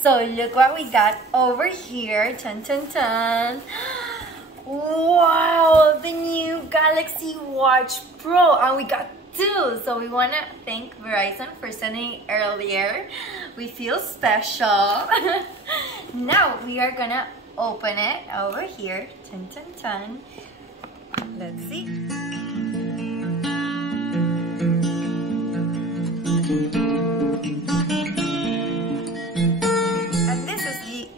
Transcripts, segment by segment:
So look what we got over here. Dun, dun, dun. Wow, the new Galaxy Watch Pro, and we got two. So we want to thank Verizon for sending it earlier. We feel special. Now we are gonna open it over here. Dun, dun, dun. Let's see.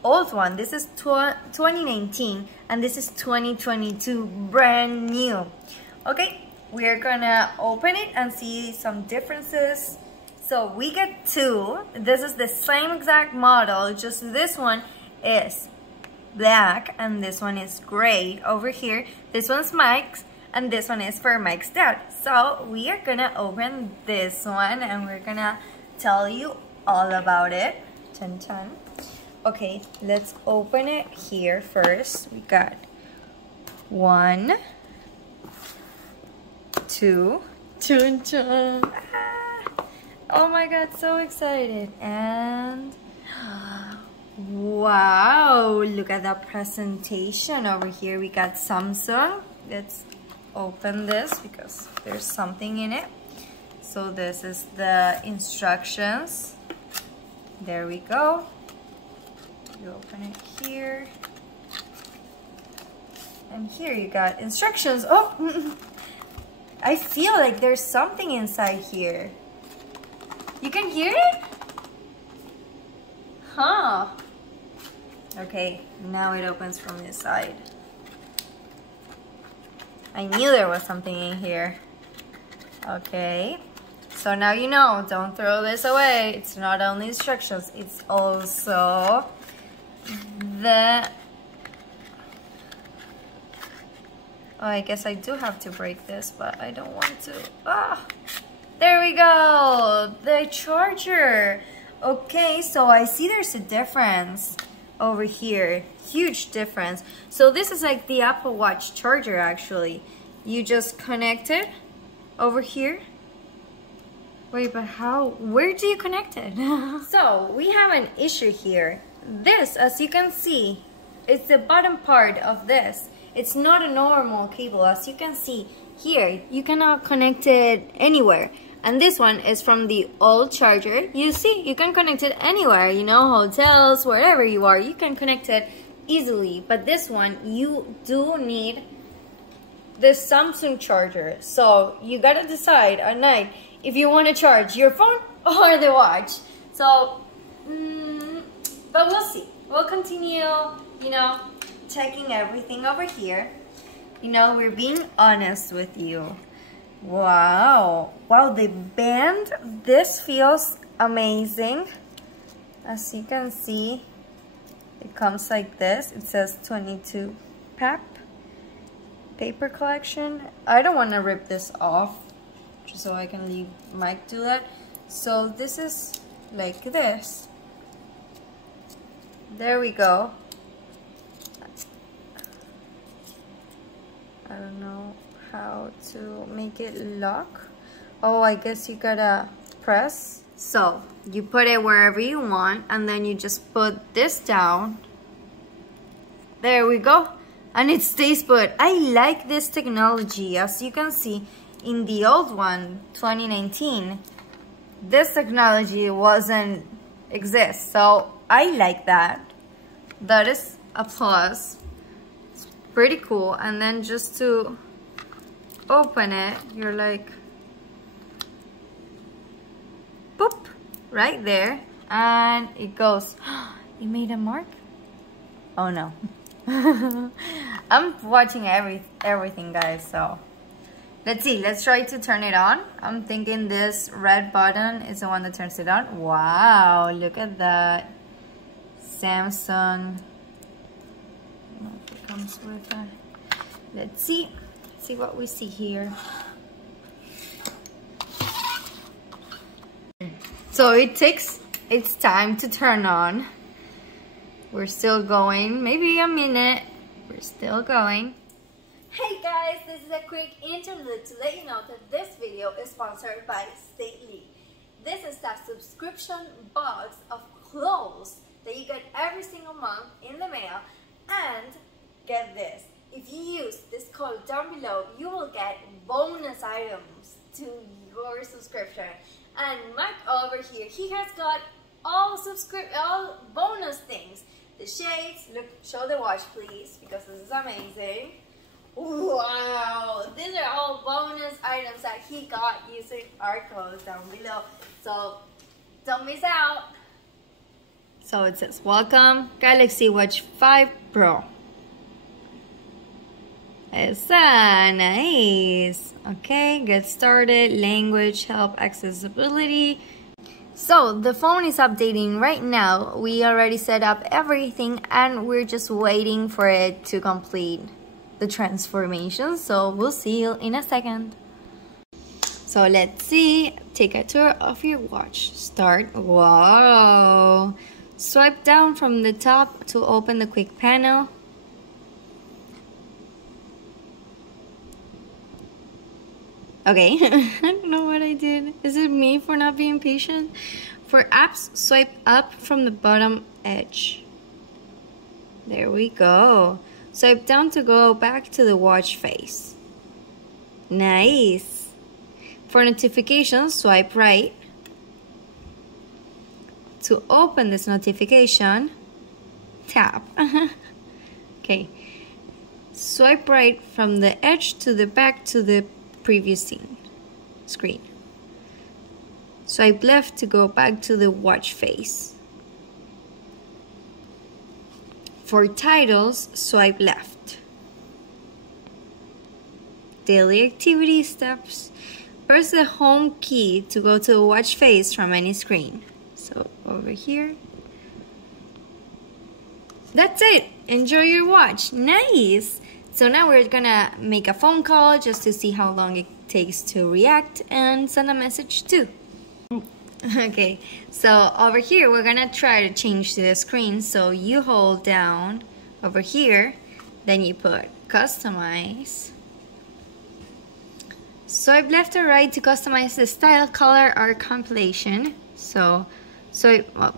Old one. This is 2019 and this is 2022, brand new. Okay, we're gonna open it and see some differences. So we get two. This is the same exact model, just this one is black and this one is gray. Over here, this one's Mike's and this one is for Mike's dad. So we are gonna open this one and we're gonna tell you all about it. Dun, dun. Okay, let's open it here first. We got 1, 2, chun chun. Ah, oh my god, so excited. And wow, look at that presentation over here. We got Samsung. Let's open this because there's something in it. So this is the instructions. There we go. You open it here, and here you got instructions. Oh, I feel like there's something inside here. You can hear it? Huh. Okay, now it opens from this side. I knew there was something in here. Okay. So now you know, don't throw this away. It's not only instructions, it's also the... Oh, I guess I do have to break this, but I don't want to. Ah, there we go, the charger. Okay, so I see there's a difference over here, huge difference. So this is like the Apple Watch charger actually. You just connect it over here. Wait, but how, where do you connect it? So we have an issue here. This, as you can see, it's the bottom part of this. It's not a normal cable. As you can see here, you cannot connect it anywhere. And this one is from the old charger. You see, you can connect it anywhere, you know, hotels, wherever you are, you can connect it easily. But this one, you do need the Samsung charger. So you gotta decide at night if you want to charge your phone or the watch. So, but we'll see. We'll continue, you know, checking everything over here. You know, we're being honest with you. Wow. Wow, the band, this feels amazing. As you can see, it comes like this. It says 22 pack, paper collection. I don't want to rip this off, just so I can leave Mike do that. So this is like this. There we go. I don't know how to make it lock. Oh, I guess you gotta press. So you put it wherever you want and then you just put this down. There we go. And it stays put. I like this technology. As you can see, in the old one, 2019, this technology wasn't exist. So I like that. That is a plus. It's pretty cool. And then just to open it, you're like, boop, right there. And it goes. You made a mark? Oh no. I'm watching everything, guys, so let's see. Let's try to turn it on. I'm thinking this red button is the one that turns it on. Wow, look at that. Samsung. I don't know if it comes with that. Let's see. Let's see what we see here. So it takes its time to turn on. We're still going, maybe a minute. We're still going. Hey guys, this is a quick interlude to let you know that this video is sponsored by Stately. This is a subscription box of clothes that single month in the mail. And get this, if you use this code down below, you will get bonus items to your subscription. And Mike over here, he has got all bonus things. The shades, look, show the watch please, because this is amazing. Wow, these are all bonus items that he got using our code down below. So don't miss out. So it says, welcome, Galaxy Watch 5 Pro. It's nice. Okay, get started. Language, help, accessibility. So the phone is updating right now. We already set up everything and we're just waiting for it to complete the transformation. So we'll see you in a second. So let's see. Take a tour of your watch. Start. Wow. Swipe down from the top to open the quick panel. Okay, I don't know what I did. Is it me for not being patient? For apps, swipe up from the bottom edge. There we go. Swipe down to go back to the watch face. Nice. For notifications, swipe right. To open this notification, tap. Okay. Swipe right from the edge to the back to the previous screen. Swipe left to go back to the watch face. For titles, swipe left. Daily activity steps. Press the home key to go to the watch face from any screen. So over here. That's it. Enjoy your watch. Nice. So now we're gonna make a phone call just to see how long it takes to react and send a message too. Okay, so over here we're gonna try to change to the screen. So you hold down over here, then you put customize. Swipe left or right to customize the style, color, or compilation. So well,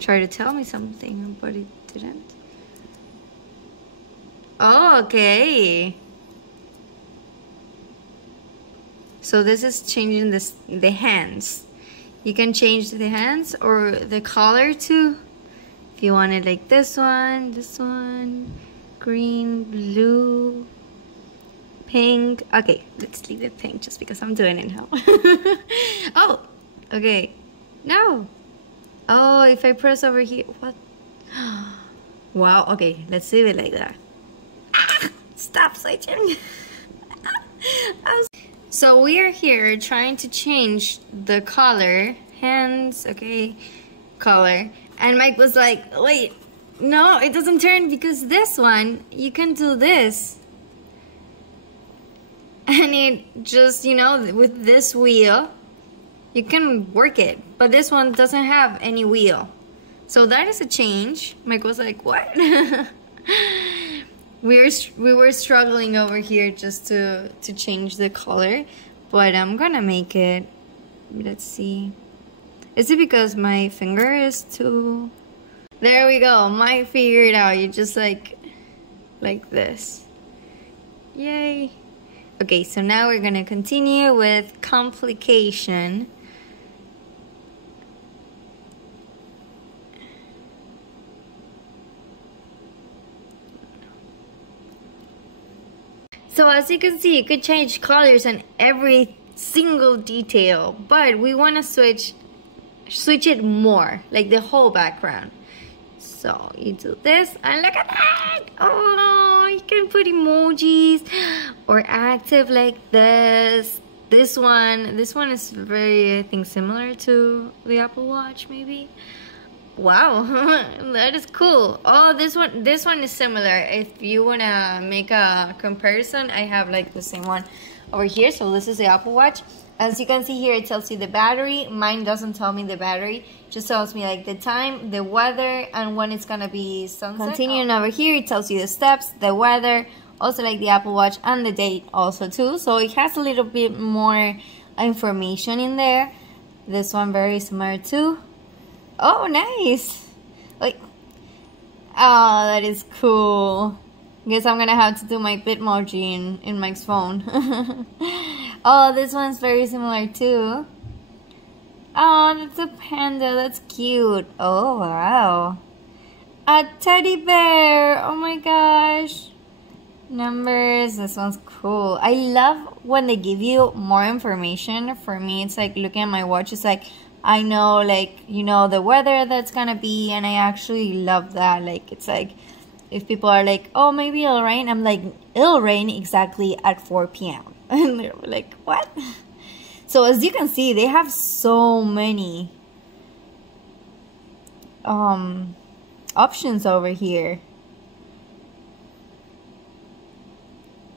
try to tell me something, but it didn't. Oh, okay. So this is changing the hands. You can change the hands or the color too. If you want it like this one, green, blue, pink. Okay, let's leave it pink just because I'm doing it now. Oh, okay. No. Oh, if I press over here, what? Wow, okay, let's leave it like that. Stop switching. So we are here trying to change the color, hands, okay, color. And Mike was like, wait, no, it doesn't turn because this one, you can do this. And it just, you know, with this wheel, you can work it. But this one doesn't have any wheel. So that is a change. Mike was like, what? We were struggling over here just to change the color, but I'm gonna make it. Let's see. Is it because my finger is too? There we go. Mike figured it out. You just like this. Yay. Okay, so now we're gonna continue with complication. So as you can see, you could change colors on every single detail, but we want to switch it more, like the whole background. So you do this, and look at that! Oh, you can put emojis or active like this. This one is very, I think, similar to the Apple Watch, maybe. Wow, that is cool. Oh, this one is similar. If you wanna make a comparison, I have like the same one over here. So this is the Apple Watch. As you can see here, it tells you the battery. Mine doesn't tell me the battery, just tells me like the time, the weather, and when it's gonna be sunset. Continuing over here, it tells you the steps, the weather, also like the Apple Watch, and the date also too. So it has a little bit more information in there. This one very similar too. Oh, nice. Like, oh, that is cool. Guess I'm gonna have to do my Bitmoji in Mike's phone. Oh, this one's very similar too. Oh, that's a panda. That's cute. Oh, wow. A teddy bear. Oh my gosh. Numbers. This one's cool. I love when they give you more information. For me, it's like looking at my watch. It's like, I know, like, you know, the weather that's gonna be. And I actually love that. Like, it's like, if people are like, oh, maybe it'll rain. I'm like, it'll rain exactly at 4 p.m. And they're like, what? So as you can see, they have so many options over here.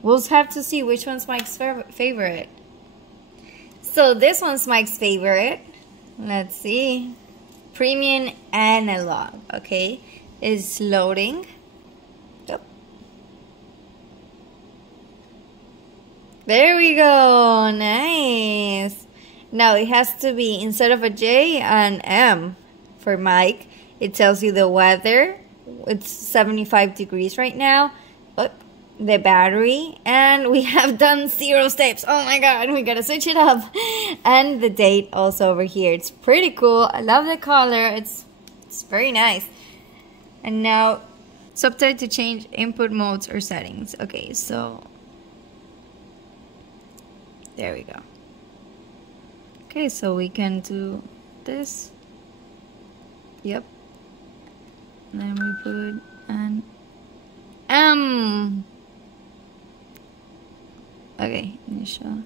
We'll have to see which one's Mike's favorite. So this one's Mike's favorite. Let's see. Premium analog. Okay. It's loading. Oh. There we go. Nice. Now it has to be, instead of a J, an M for Mike. It tells you the weather. It's 75 degrees right now. Oh, the battery. And we have done 0 steps. Oh my god, we gotta switch it up. And the date also over here. It's pretty cool. I love the color. It's very nice. And now, subtype to change input modes or settings. Okay, so there we go. Okay, so we can do this. Yep. And then we put an M. Okay, initial.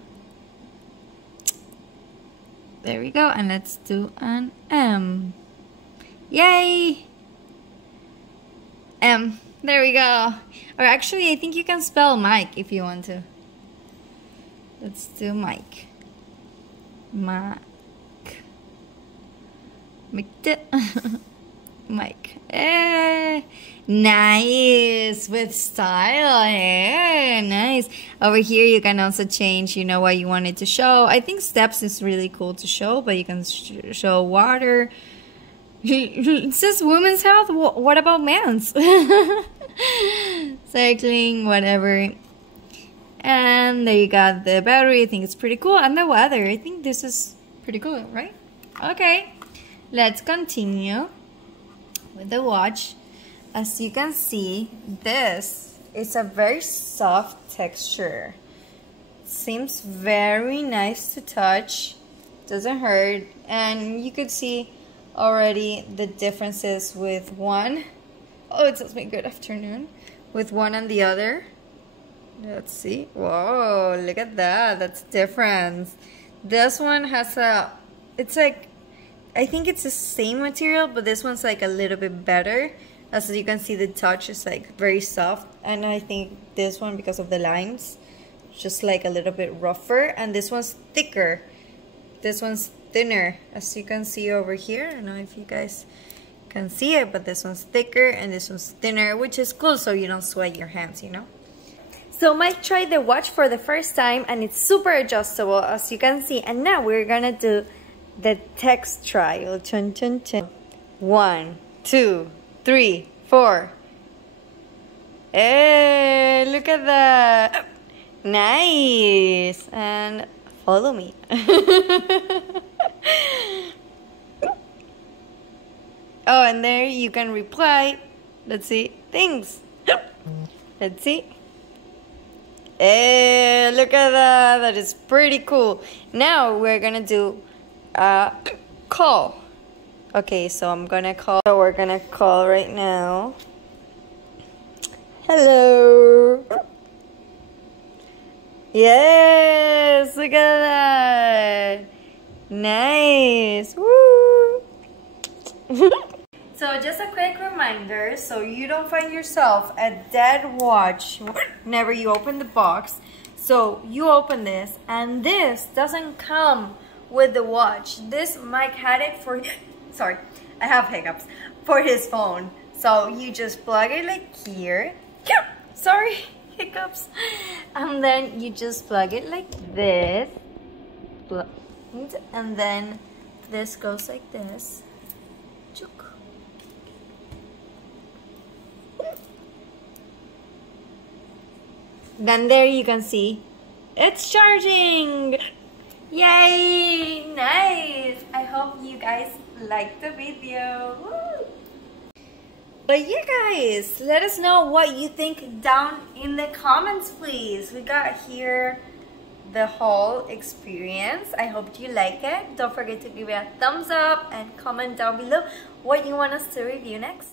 There we go, and let's do an M. Yay! M. There we go. Or actually, I think you can spell Mike if you want to. Let's do Mike. Mike. Mike. Nice. With style. Nice. Over here, you can also change, you know, what you want it to show. I think steps is really cool to show, but you can show water. It says women's health. What about man's? Cycling, whatever. And there you got the battery. I think it's pretty cool. And the weather. I think this is pretty cool, right? Okay. Let's continue with the watch. As you can see, this is a very soft texture. Seems very nice to touch. Doesn't hurt. And you could see already the differences with one. Oh, it tells me good afternoon. With one and the other. Let's see. Whoa, look at that. That's different. This one has a, it's like, I think it's the same material, but this one's like a little bit better. As you can see, the touch is like very soft. And I think this one, because of the lines, just like a little bit rougher. And this one's thicker. This one's thinner, as you can see over here. I don't know if you guys can see it, but this one's thicker and this one's thinner, which is cool so you don't sweat your hands, you know. So Mike tried the watch for the first time and it's super adjustable, as you can see. And now we're gonna do the text trial. Chun, chun, chun. 1, 2, 3, 4. Hey, look at that. Nice. And follow me. Oh, and there you can reply. Let's see. Things. Let's see. Hey, look at that. That is pretty cool. Now we're gonna do a call. Okay, so I'm gonna call. So we're gonna call right now. Hello. Yes, look at that. Nice. Woo. So just a quick reminder, so you don't find yourself a dead watch whenever you open the box. So you open this, and this doesn't come with the watch. This Mike had it for, sorry, I have hiccups, for his phone. So you just plug it like here. Sorry, hiccups. And then you just plug it like this. And then this goes like this. Then there you can see it's charging. Yay! Nice! I hope you guys liked the video. Woo! But yeah, guys, let us know what you think down in the comments, please. We got here the whole experience. I hope you like it. Don't forget to give it a thumbs up and comment down below what you want us to review next.